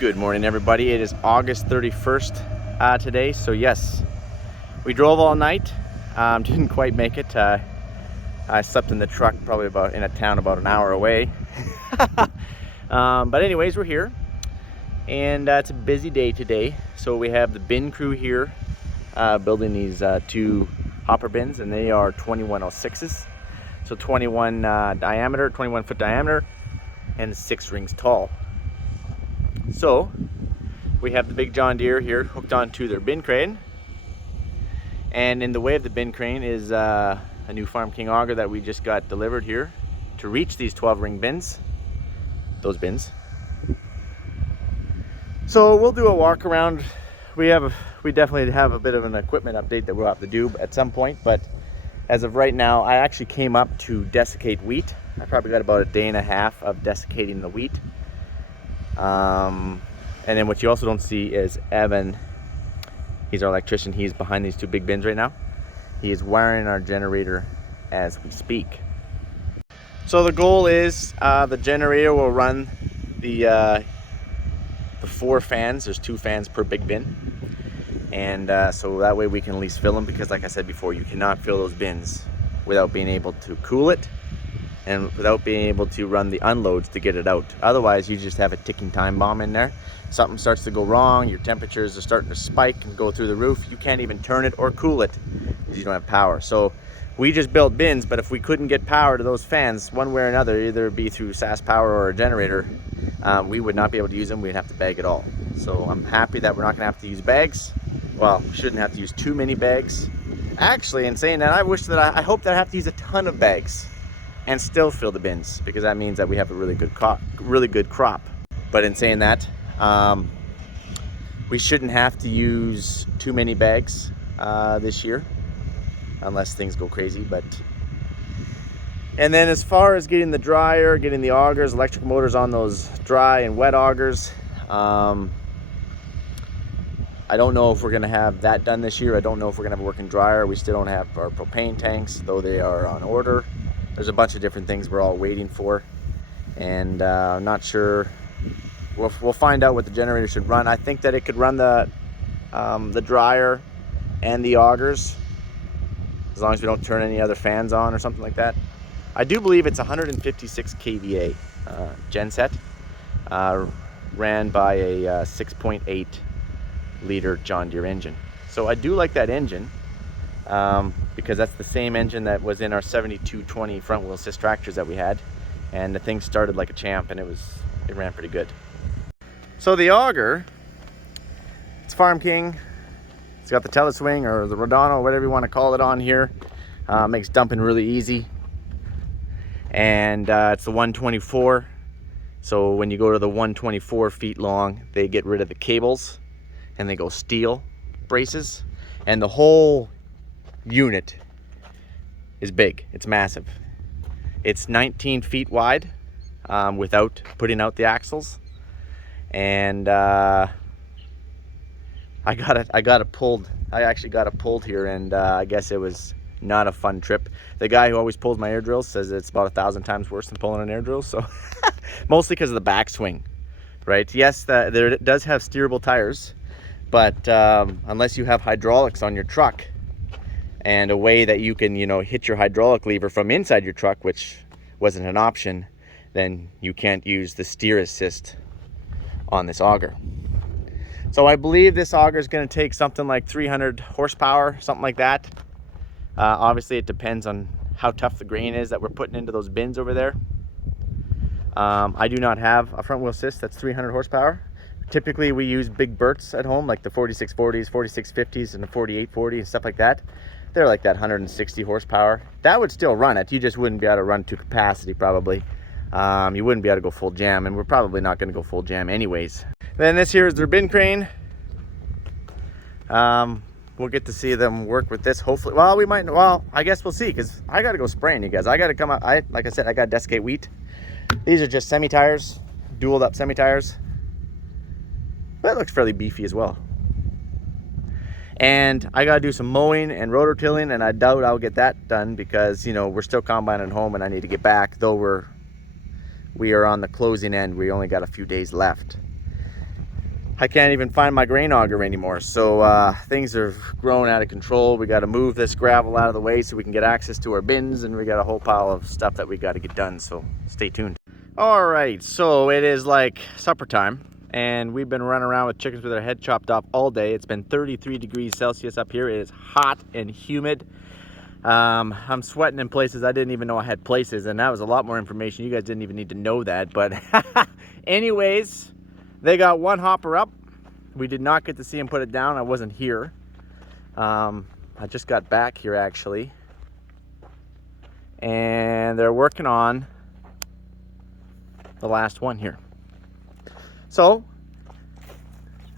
Good morning, everybody. It is August 31st today. So yes, we drove all night. Didn't quite make it. I slept in the truck, probably in a town about an hour away. But anyways, we're here, and it's a busy day today. So we have the bin crew here building these two hopper bins, and they are 2106s. So 21 diameter, 21 foot diameter, and 6 rings tall. So we have the big John Deere here hooked onto their bin crane, and in the way of the bin crane is a new Farm King auger that we just got delivered here to reach these 12 ring bins, those bins. So we'll do a walk around. We definitely have a bit of an equipment update that we'll have to do at some point, but as of right now, I actually came up to desiccate wheat. I probably got about a day and a half of desiccating the wheat. And then what you also don't see is Evan. He's our electrician. He's behind these two big bins right now. He is wiring our generator as we speak. So the goal is the generator will run the 4 fans. There's 2 fans per big bin, and so that way we can at least fill them, because like I said before, you cannot fill those bins without being able to cool it and without being able to run the unloads to get it out. Otherwise, you just have a ticking time bomb in there. Something starts to go wrong, your temperatures are starting to spike and go through the roof. You can't even turn it or cool it because you don't have power. So we just built bins, but if we couldn't get power to those fans one way or another, either it be through SAS power or a generator, we would not be able to use them. We'd have to bag it all. So I'm happy that we're not gonna have to use bags. Well, we shouldn't have to use too many bags. Actually, in saying that, I hope that I have to use a ton of bags and still fill the bins, because that means that we have a really good crop. But in saying that, we shouldn't have to use too many bags this year, unless things go crazy. And then as far as getting the dryer, getting the augers, electric motors on those dry and wet augers, I don't know if we're gonna have that done this year. I don't know if we're gonna have a working dryer. We still don't have our propane tanks, though they are on order. There's a bunch of different things we're all waiting for, and I'm not sure. We'll find out what the generator should run. I think that it could run the dryer and the augers, as long as we don't turn any other fans on or something like that. I do believe it's 156 kVA genset, ran by a 6.8 liter John Deere engine. So I do like that engine, because that's the same engine that was in our 7220 front wheel assist tractors that we had, and the thing started like a champ, and it ran pretty good. So the auger, it's Farm King. It's got the teleswing or the Rodano, whatever you want to call it, on here. Makes dumping really easy, and it's the 124. So when you go to the 124 feet long, they get rid of the cables and they go steel braces, and the whole unit is big. It's massive. It's 19 feet wide without putting out the axles, and I actually got it pulled here, and I guess it was not a fun trip. The guy who always pulls my air drills says it's about 1,000 times worse than pulling an air drill. So mostly because of the backswing, right? Yes, there does have steerable tires, but unless you have hydraulics on your truck and a way that you can, hit your hydraulic lever from inside your truck, which wasn't an option, then you can't use the steer assist on this auger. So I believe this auger is going to take something like 300 horsepower, something like that. Obviously, it depends on how tough the grain is that we're putting into those bins over there. I do not have a front wheel assist that's 300 horsepower. Typically, we use big Berts at home, like the 4640s, 4650s, and the 4840 and stuff like that. They're like that 160 horsepower. That would still run it. You just wouldn't be able to run to capacity, probably. You wouldn't be able to go full jam, and we're probably not going to go full jam anyways. Then this here is their bin crane. We'll get to see them work with this, hopefully. Well, I guess we'll see, because I got to go spraying, you guys. I got to come out. Like I said, I got to desiccate wheat. These are just semi-tires, dualed up semi-tires. That looks fairly beefy as well. And I got to do some mowing and rototilling, and I doubt I'll get that done because, we're still combining home and I need to get back, though we are on the closing end. We only got a few days left. I can't even find my grain auger anymore. So things are growing out of control. We got to move this gravel out of the way so we can get access to our bins, and we got a whole pile of stuff that we got to get done. So stay tuned. All right, so it is like supper time, and we've been running around with chickens with their head chopped off all day. It's been 33 degrees Celsius up here. It is hot and humid. I'm sweating in places I didn't even know I had places, and that was a lot more information. You guys didn't even need to know that, but anyways, they got one hopper up. We did not get to see him put it down. I wasn't here. I just got back here actually, and they're working on the last one here. So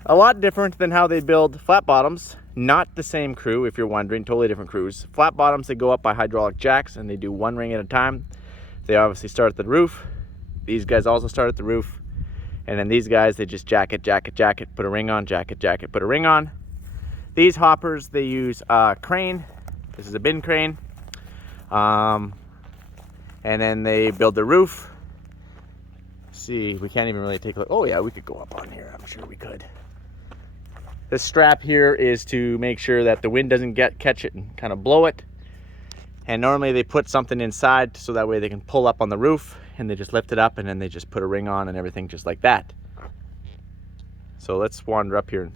a lot different than how they build flat bottoms. Not the same crew, if you're wondering, totally different crews. Flat bottoms, they go up by hydraulic jacks, and they do one ring at a time. They obviously start at the roof. These guys also start at the roof. And then these guys, they just jack it, put a ring on, jack it, put a ring on. These hoppers, they use a crane. This is a bin crane. And then they build the roof. See, we can't even really take a look. Oh yeah, we could go up on here. I'm sure we could. This strap here is to make sure that the wind doesn't catch it and kind of blow it. And normally they put something inside so that way they can pull up on the roof, and they just lift it up, and then they just put a ring on and everything just like that. So let's wander up here and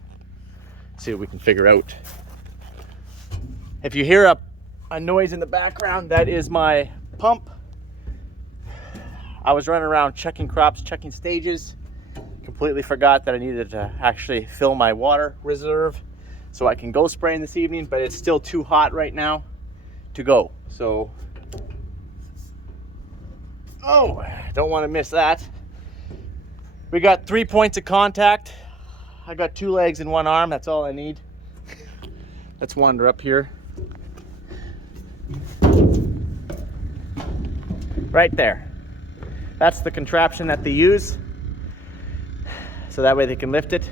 see what we can figure out. If you hear a noise in the background, that is my pump. I was running around checking crops, checking stages. Completely forgot that I needed to actually fill my water reserve so I can go spraying this evening, but it's still too hot right now to go. So, oh, don't want to miss that. We got 3 points of contact. I got 2 legs and 1 arm. That's all I need. Let's wander up here. Right there. That's the contraption that they use, so that way they can lift it.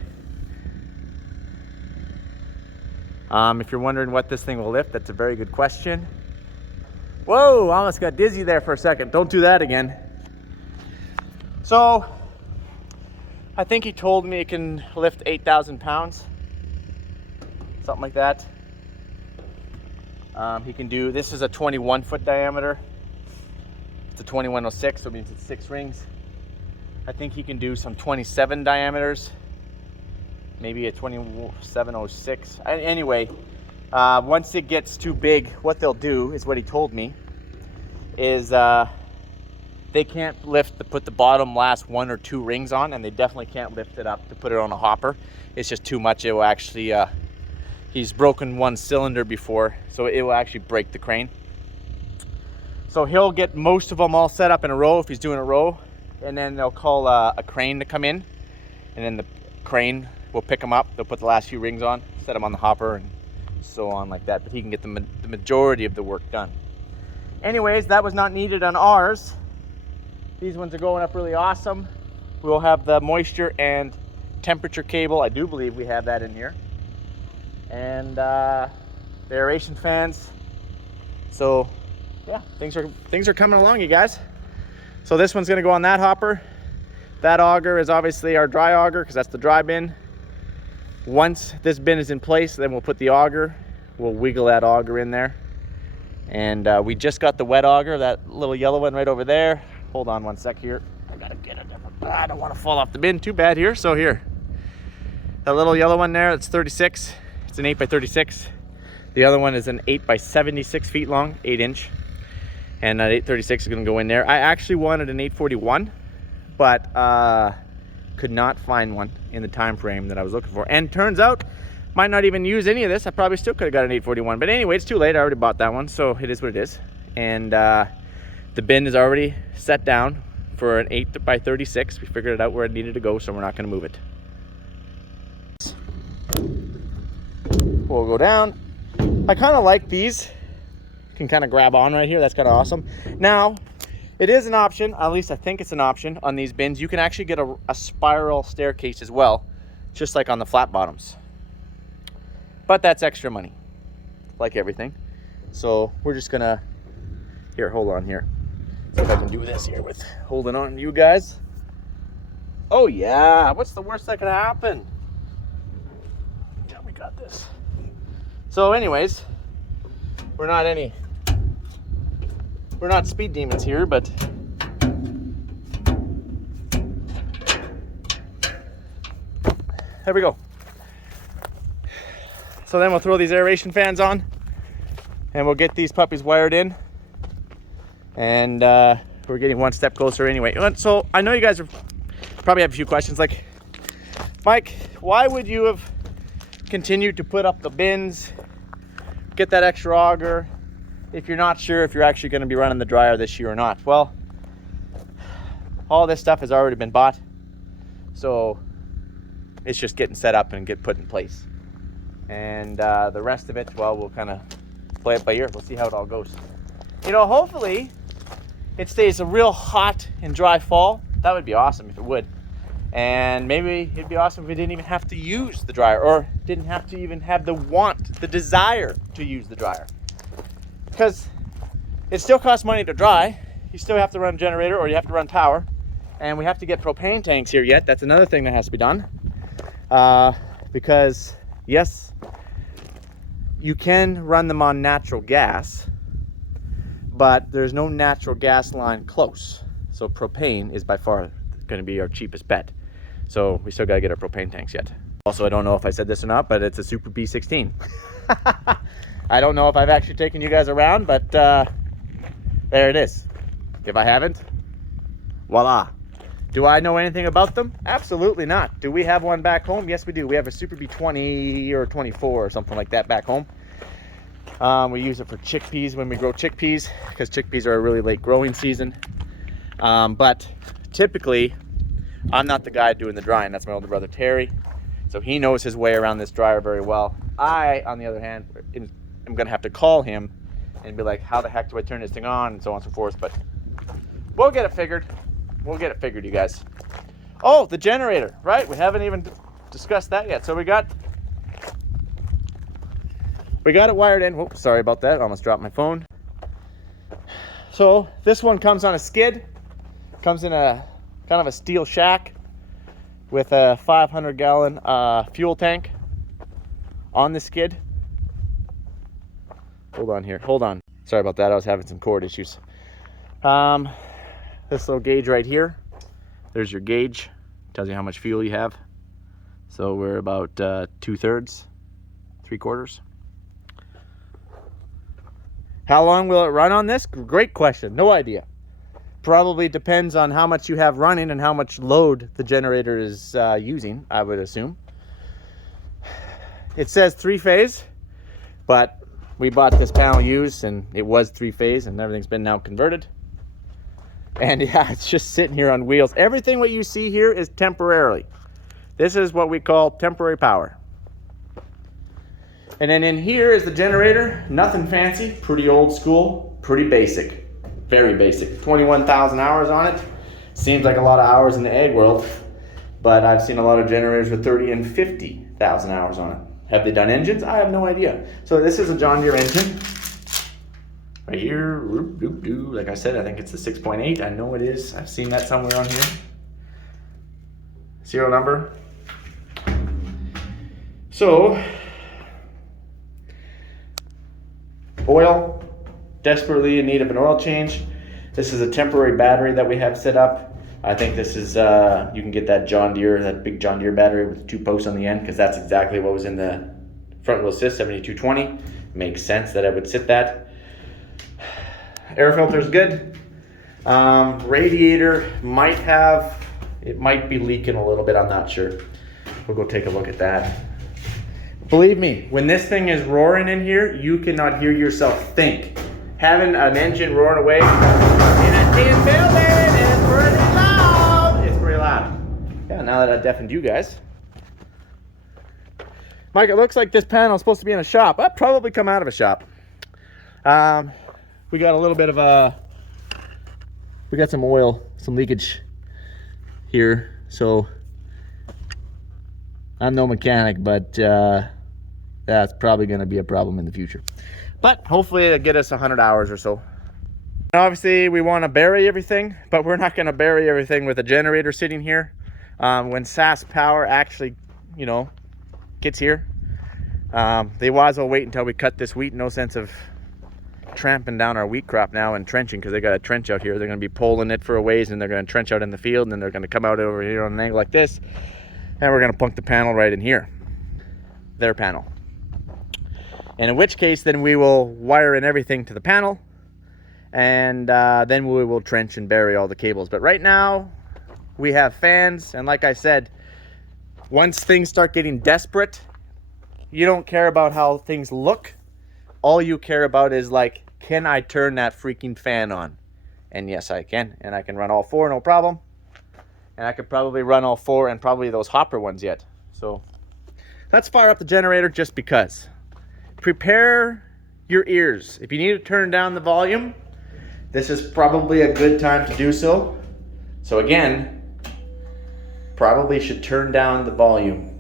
If you're wondering what this thing will lift, that's a very good question. Whoa, almost got dizzy there for a second. Don't do that again. So, I think he told me it can lift 8,000 pounds. Something like that. He can do, this is a 21-foot diameter. It's a 2106, so it means it's 6 rings. I think he can do some 27 diameters, maybe a 2706. Anyway, once it gets too big, what they'll do is, what he told me, is they can't put the bottom last 1 or 2 rings on, and they definitely can't lift it up to put it on a hopper. It's just too much. It will actually, he's broken 1 cylinder before, so it will actually break the crane. So he'll get most of them all set up in a row if he's doing a row, and then they'll call a crane to come in, and then the crane will pick them up. They'll put the last few rings on, set them on the hopper, and so on like that. But he can get the majority of the work done. Anyways, that was not needed on ours. These ones are going up really awesome. We'll have the moisture and temperature cable. I do believe we have that in here. And the aeration fans. So yeah, things are coming along, you guys. So this one's gonna go on that hopper. That auger is obviously our dry auger, because that's the dry bin. Once this bin is in place, then we'll put the auger. We'll wiggle that auger in there. And we just got the wet auger, that little yellow one right over there. Hold on one sec here. I gotta get it. I don't want to fall off the bin too bad here. So here, that little yellow one there, that's 36. It's an 8 by 36. The other one is an 8 by 76 feet long, 8-inch. And that 836 is gonna go in there. I actually wanted an 841, but could not find one in the time frame that I was looking for. And turns out, might not even use any of this. I probably still could have got an 841, but anyway, it's too late. I already bought that one, so it is what it is. And the bin is already set down for an 8 by 36. We figured it out where it needed to go, so we're not gonna move it. We'll go down. I kind of like these. You can kind of grab on right here. That's kind of awesome. Now, it is an option, at least I think it's an option on these bins. You can actually get a spiral staircase as well, just like on the flat bottoms. But that's extra money, like everything. So we're just gonna, here, hold on here. See if I can do this here with holding on to you guys. Oh yeah, what's the worst that could happen? got this. So anyways, we're not speed demons here, but there we go. So then we'll throw these aeration fans on and we'll get these puppies wired in, and we're getting one step closer anyway. So I know you guys probably have a few questions like, Mike, why would you have continued to put up the bins, get that extra auger, if you're not sure if you're actually going to be running the dryer this year or not? Well, all this stuff has already been bought, so it's just getting set up and get put in place. And the rest of it, well, we'll kind of play it by ear. We'll see how it all goes. You know, hopefully it stays a real hot and dry fall. That would be awesome if it would. And maybe it'd be awesome if we didn't even have to use the dryer, or didn't have to even have the desire to use the dryer. Because it still costs money to dry. You still have to run a generator, or you have to run power. And we have to get propane tanks here yet. That's another thing that has to be done. Because yes, you can run them on natural gas, but there's no natural gas line close. So propane is by far going to be our cheapest bet. So we still got to get our propane tanks yet. Also, I don't know if I said this or not, but it's a Super B16. I don't know if I've actually taken you guys around, but there it is. If I haven't, voila. Do I know anything about them? Absolutely not. Do we have one back home? Yes, we do. We have a Super B20 or 24 or something like that back home. We use it for chickpeas when we grow chickpeas, because chickpeas are a really late growing season. But typically, I'm not the guy doing the drying. That's my older brother, Terry. So he knows his way around this dryer very well. I, on the other hand, am going to have to call him and be like, how the heck do I turn this thing on? And so on and so forth. But we'll get it figured. We'll get it figured, you guys. Oh, the generator, right? We haven't even discussed that yet. So we got it wired in. Whoops, sorry about that. I almost dropped my phone. So this one comes on a skid. Comes in a kind of a steel shack with a 500-gallon fuel tank on the skid. Hold on here. Hold on. Sorry about that. I was having some cord issues. This little gauge right here, there's your gauge. Tells you how much fuel you have. So we're about 2/3, 3/4. How long will it run on this? Great question. No idea. Probably depends on how much you have running and how much load the generator is using, I would assume. It says 3-phase, but we bought this panel used and it was 3-phase, and everything's been now converted. And yeah, it's just sitting here on wheels. Everything what you see here is temporarily. This is what we call temporary power. And then in here is the generator. Nothing fancy, pretty old school, pretty basic, very basic. 21,000 hours on it. Seems like a lot of hours in the ag world, but I've seen a lot of generators with 30 and 50,000 hours on it. Have they done engines? I have no idea. So this is a John Deere engine. Right here, like I said, I think it's the 6.8. I know it is. I've seen that somewhere on here. Serial number. So, oil, desperately in need of an oil change. This is a temporary battery that we have set up. I think this is, you can get that John Deere, that big John Deere battery with 2 posts on the end, because that's exactly what was in the front wheel assist 7220. Makes sense that I would sit that. Air filter is good. Radiator it might be leaking a little bit, I'm not sure. We'll go take a look at that. Believe me, when this thing is roaring in here, you cannot hear yourself think. Having an engine roaring away in a tin building is pretty loud. It's pretty loud. Yeah, now that I deafened you guys. Mike, it looks like this panel is supposed to be in a shop. I'll probably come out of a shop. We got a little bit of we got some oil, some leakage here. So I'm no mechanic, but that's probably going to be a problem in the future. But hopefully it'll get us 100 hours or so. And obviously we want to bury everything, but we're not going to bury everything with a generator sitting here. When SAS Power actually, gets here, They might as well wait until we cut this wheat. No sense of tramping down our wheat crop now and trenching, because they got a trench out here. They're going to be pulling it for a ways, and they're going to trench out in the field, and then they're going to come out over here on an angle like this, and we're going to plunk the panel right in here, their panel. And in which case, then we will wire in everything to the panel, and then we will trench and bury all the cables. But right now, we have fans, and like I said, once things start getting desperate, you don't care about how things look. All you care about is, like, can I turn that freaking fan on? And yes, I can. And I can run all four, no problem. And I could probably run all four and probably those hopper ones yet. So let's fire up the generator just because. Prepare your ears. If you need to turn down the volume, this is probably a good time to do so. So again, probably should turn down the volume.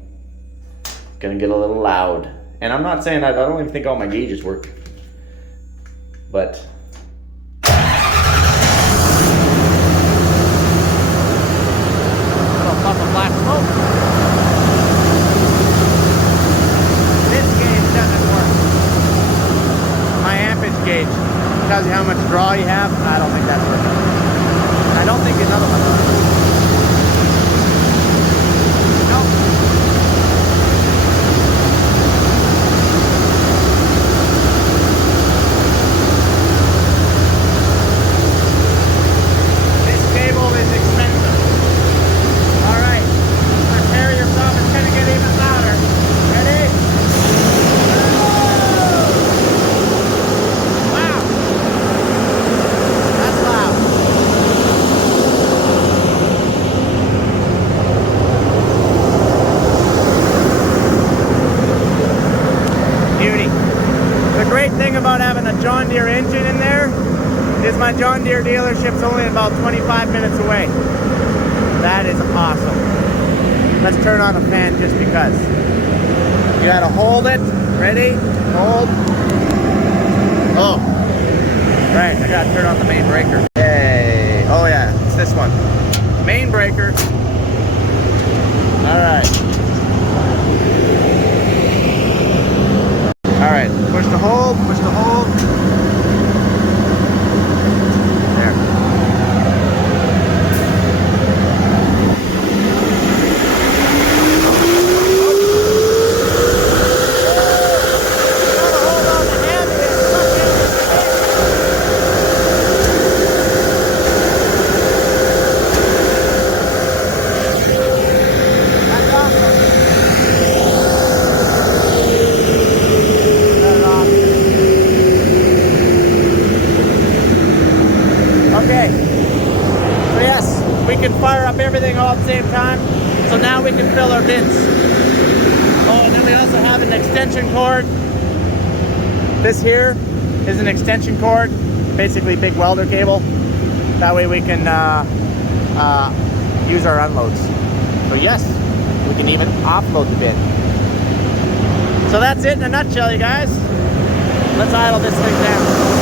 It's gonna get a little loud. And I'm not saying that, I don't even think all my gauges work. But little puff of black smoke. This gauge doesn't work. My ampage gauge tells you how much draw you have. I don't think that's working. I don't think another one does. Nope. About having a John Deere engine in there is my John Deere dealership's only about 25 minutes away. That is awesome. Let's turn on a fan just because. You gotta hold it. Ready? Hold. Oh. Right, I gotta turn on the main breaker. Hey. Oh yeah, it's this one. Main breaker. Alright. Alright, push to hold, push to hold. There. Fire up everything all at the same time, so now we can fill our bins. Oh, and then we also have an extension cord. This here is an extension cord, basically big welder cable. That way we can use our unloads. So yes, we can even offload the bin. So that's it in a nutshell, you guys. Let's idle this thing down.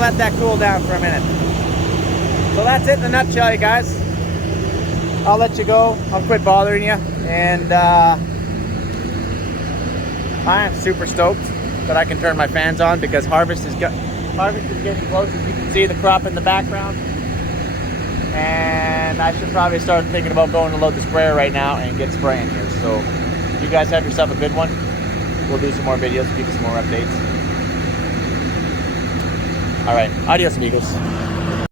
Let that cool down for a minute. So that's it in a nutshell, you guys. I'll let you go. I'll quit bothering you. And I'm super stoked that I can turn my fans on because harvest is getting close. As you can see the crop in the background. And I should probably start thinking about going to load the sprayer right now and get spraying here. So you guys have yourself a good one. We'll do some more videos, give you some more updates. All right, adios amigos.